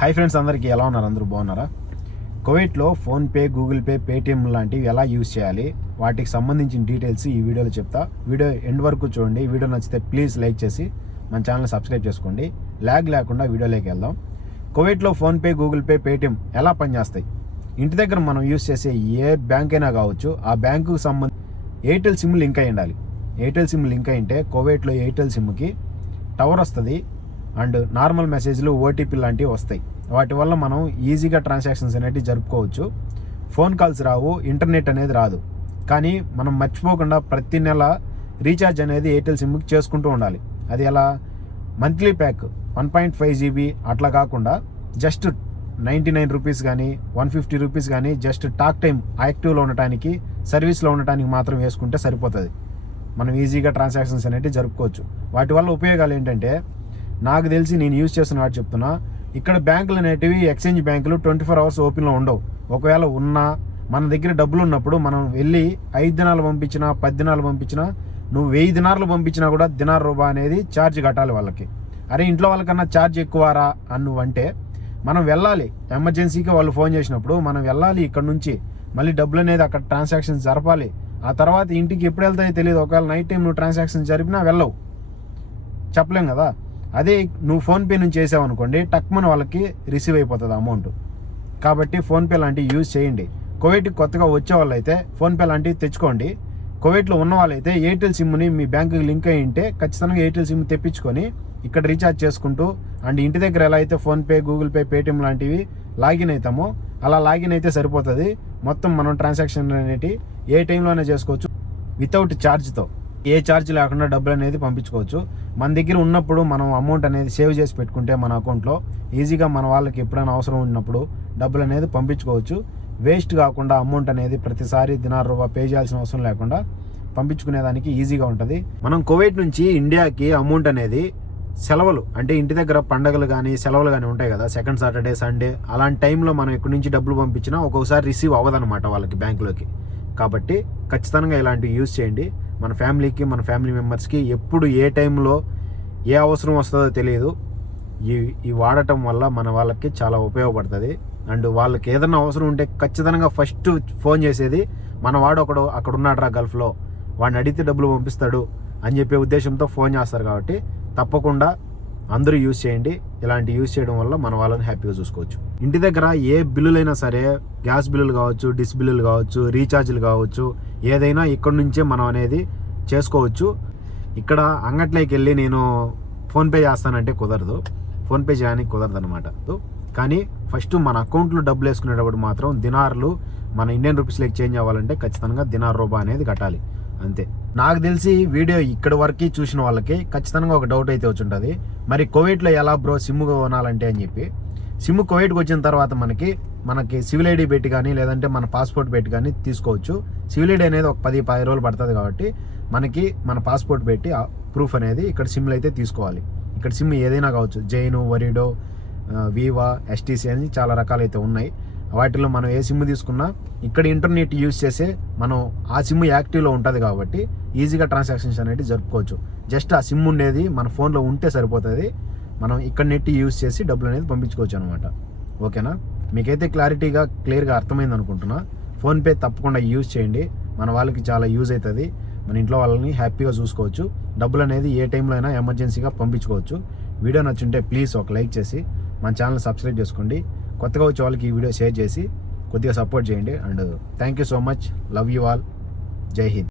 Hi friends, అందరికీ ఎలా ఉన్నారు? అందరూ బాగున్నారా? కువైట్లో ఫోన్పే, గూగుల్ పే, పేటిఎం లాంటివి ఎలా యూజ్ చేయాలి, వాటికి సంబంధించిన డీటెయిల్స్ ఈ వీడియోలో చెప్తా. వీడియో ఎండ్ వరకు చూడండి. వీడియో నచ్చితే ప్లీజ్ లైక్ చేసి మన ఛానల్ సబ్స్క్రైబ్ చేసుకోండి. ల్యాగ్ లేకుండా వీడియోలోకి వెళ్దాం. కువైట్లో ఫోన్పే, గూగుల్ పే, పేటిఎం ఎలా పనిచేస్తాయి? ఇంటి దగ్గర మనం యూజ్ చేసే ఏ బ్యాంక్ అయినా కావచ్చు, ఆ బ్యాంకుకు సంబంధించి ఎయిర్టెల్ సిమ్ లింక్ అయి ఉండాలి. ఎయిర్టెల్ సిమ్ లింక్ అయింటే కువైట్లో ఎయిర్టెల్ సిమ్కి టవర్ వస్తుంది అండ్ నార్మల్ మెసేజ్లు, ఓటీపీ లాంటివి వస్తాయి. వాటి వల్ల మనం ఈజీగా ట్రాన్సాక్షన్స్ అనేవి జరుపుకోవచ్చు. ఫోన్ కాల్స్ రావు, ఇంటర్నెట్ అనేది రాదు. కానీ మనం మర్చిపోకుండా ప్రతి నెల రీఛార్జ్ అనేది ఎయిర్టెల్ సిమ్కి చేసుకుంటూ ఉండాలి. అది ఎలా? మంత్లీ ప్యాక్ 1.5 GB అట్లా కాకుండా జస్ట్ 99 రూపీస్ కానీ 150 రూపీస్ కానీ జస్ట్ టాక్ టైం యాక్టివ్లో ఉండటానికి, సర్వీస్లో ఉండటానికి మాత్రం వేసుకుంటే సరిపోతుంది. మనం ఈజీగా ట్రాన్సాక్షన్స్ అనేవి జరుపుకోవచ్చు. వాటి వల్ల ఉపయోగాలు ఏంటంటే, నాకు తెలిసి నేను యూజ్ చేస్తున్న వాటి చెప్తున్నా. ఇక్కడ బ్యాంకులు అనేటివి, ఎక్స్చేంజ్ బ్యాంకులు 24 hours ఓపెన్లో ఉండవు. ఒకవేళ ఉన్నా మన దగ్గర డబ్బులు ఉన్నప్పుడు మనం వెళ్ళి 5 దినాలు పంపించినా, 10 దినాలు పంపించినా, నువ్వు 1000 దినార్లు పంపించినా కూడా దినార్ రూబా అనేది ఛార్జ్ కట్టాలి వాళ్ళకి. అరే ఇంట్లో వాళ్ళకన్నా ఛార్జ్ ఎక్కువరా అని నువ్వంటే మనం వెళ్ళాలి. ఎమర్జెన్సీకి వాళ్ళు ఫోన్ చేసినప్పుడు మనం వెళ్ళాలి ఇక్కడ నుంచి. మళ్ళీ డబ్బులు అనేది అక్కడ ట్రాన్సాక్షన్స్ జరపాలి. ఆ తర్వాత ఇంటికి ఎప్పుడు వెళ్తాయో తెలియదు. ఒకవేళ నైట్ టైం నువ్వు ట్రాన్సాక్షన్స్ జరిపినా వెళ్ళవు, చెప్పలేం కదా. అదే నువ్వు ఫోన్పే నుంచి చేసావు అనుకోండి, టక్మని వాళ్ళకి రిసీవ్ అయిపోతుంది అమౌంట్. కాబట్టి ఫోన్పే లాంటివి యూజ్ చేయండి. కువైట్కి కొత్తగా వచ్చే వాళ్ళు అయితే ఫోన్పే లాంటివి తెచ్చుకోండి. కువైట్లో ఉన్న వాళ్ళైతే ఎయిర్టెల్ సిమ్ని మీ బ్యాంకుకి లింక్ అయి ఉంటే ఖచ్చితంగా ఎయిర్టెల్ సిమ్ తెప్పించుకొని ఇక్కడ రీఛార్జ్ చేసుకుంటూ, అండ్ ఇంటి దగ్గర ఎలా అయితే ఫోన్పే, గూగుల్ పే, పేటిఎం లాంటివి లాగిన్ అవుతామో అలా లాగిన్ అయితే సరిపోతుంది. మొత్తం మనం ట్రాన్సాక్షన్ అనేవి ఏ టైంలోనే చేసుకోవచ్చు, వితౌట్ ఛార్జ్తో. ఏ ఛార్జ్ లేకుండా డబ్బులు అనేది పంపించుకోవచ్చు. మన దగ్గర ఉన్నప్పుడు మనం అమౌంట్ అనేది సేవ్ చేసి పెట్టుకుంటే మన అకౌంట్లో ఈజీగా మన వాళ్ళకి ఎప్పుడైనా అవసరం ఉన్నప్పుడు డబ్బులు అనేది పంపించుకోవచ్చు. వేస్ట్ కాకుండా అమౌంట్ అనేది ప్రతిసారి దినార్ రూపా పే చేయాల్సిన అవసరం లేకుండా పంపించుకునేదానికి ఈజీగా ఉంటుంది. మనం కువైట్ నుంచి ఇండియాకి అమౌంట్ అనేది సెలవులు, అంటే ఇంటి దగ్గర పండగలు కానీ సెలవులు కానీ ఉంటాయి కదా, సెకండ్ సాటర్డే, సండే, అలాంటి టైంలో మనం ఇక్కడి నుంచి డబ్బులు పంపించినా ఒక్కొక్కసారి రిసీవ్ అవ్వదన్నమాట వాళ్ళకి బ్యాంకులోకి. కాబట్టి ఖచ్చితంగా ఇలాంటివి యూజ్ చేయండి. మన ఫ్యామిలీకి, మన ఫ్యామిలీ మెంబర్స్కి ఎప్పుడు ఏ టైంలో ఏ అవసరం వస్తుందో తెలియదు. ఈ వాడటం వల్ల మన వాళ్ళకి చాలా ఉపయోగపడుతుంది. అండ్ వాళ్ళకి ఏదైనా అవసరం ఉంటే ఖచ్చితంగా ఫస్ట్ ఫోన్ చేసేది మన వాడు ఒకడు అక్కడ ఉన్నాడు రా గల్ఫ్లో, వాడిని అడిగితే డబ్బులు పంపిస్తాడు అని చెప్పే ఉద్దేశంతో ఫోన్ చేస్తారు. కాబట్టి తప్పకుండా అందరూ యూజ్ చేయండి. ఇలాంటి యూజ్ చేయడం వల్ల మన వాళ్ళని హ్యాపీగా చూసుకోవచ్చు. ఇంటి దగ్గర ఏ బిల్లులైనా సరే, గ్యాస్ బిల్లులు కావచ్చు, డిస్ బిల్లులు కావచ్చు, రీఛార్జీలు కావచ్చు, ఏదైనా ఇక్కడ నుంచే మనం అనేది చేసుకోవచ్చు. ఇక్కడ అంగట్లోకి వెళ్ళి నేను ఫోన్పే చేస్తానంటే కుదరదు, ఫోన్పే చేయడానికి కుదరదు అనమాట. కానీ ఫస్ట్ మన అకౌంట్లో డబ్బులు వేసుకునేటప్పుడు మాత్రం దినార్లు మన ఇండియన్ రూపీస్లోకి చేంజ్ అవ్వాలంటే ఖచ్చితంగా దినార్ రూబా అనేది కట్టాలి, అంతే. నాకు తెలిసి వీడియో ఇక్కడ వరకు చూసిన వాళ్ళకి ఖచ్చితంగా ఒక డౌట్ అయితే వచ్చి, మరి కువైట్లో ఎలా బ్రో సిమ్ కొనాలంటే అని చెప్పి. సిమ్ కువైట్కి వచ్చిన తర్వాత మనకి సివిల్ ఐడి పెట్టి కానీ, లేదంటే మన పాస్పోర్ట్ పెట్టి కానీ తీసుకోవచ్చు. సివిల్ ఐడి అనేది ఒక 10 రోజులు పడుతుంది. కాబట్టి మనకి మన పాస్పోర్ట్ పెట్టి ప్రూఫ్ అనేది ఇక్కడ సిమ్లు అయితే తీసుకోవాలి. ఇక్కడ సిమ్ ఏదైనా కావచ్చు, జైను, వరిడో, వీవా, ఎస్టీసీ అని చాలా రకాలైతే ఉన్నాయి. వాటిలో మనం ఏ సిమ్ తీసుకున్నా ఇక్కడ ఇంటర్నెట్ యూజ్ చేసే మనం ఆ సిమ్ యాక్టివ్లో ఉంటుంది. కాబట్టి ఈజీగా ట్రాన్సాక్షన్స్ అనేవి జరుపుకోవచ్చు. జస్ట్ ఆ సిమ్ ఉండేది మన ఫోన్లో ఉంటే సరిపోతుంది. మనం ఇక్కడ నెట్ యూజ్ చేసి డబ్బులు అనేది పంపించుకోవచ్చు అనమాట. ఓకేనా? మీకైతే క్లియర్గా అర్థమైంది అనుకుంటున్నా. ఫోన్పే తప్పకుండా యూజ్ చేయండి. మన వాళ్ళకి చాలా యూజ్ అవుతుంది. మన ఇంట్లో వాళ్ళని హ్యాపీగా చూసుకోవచ్చు. డబ్బులు అనేది ఏ టైంలో అయినా ఎమర్జెన్సీగా పంపించుకోవచ్చు. వీడియో నచ్చుంటే ప్లీజ్ ఒక లైక్ చేసి మన ఛానల్ సబ్స్క్రైబ్ చేసుకోండి. కొత్తగా వచ్చే వాళ్ళకి ఈ వీడియో షేర్ చేసి కొద్దిగా సపోర్ట్ చేయండి. And thank you so much. Love you all. జై హింద్.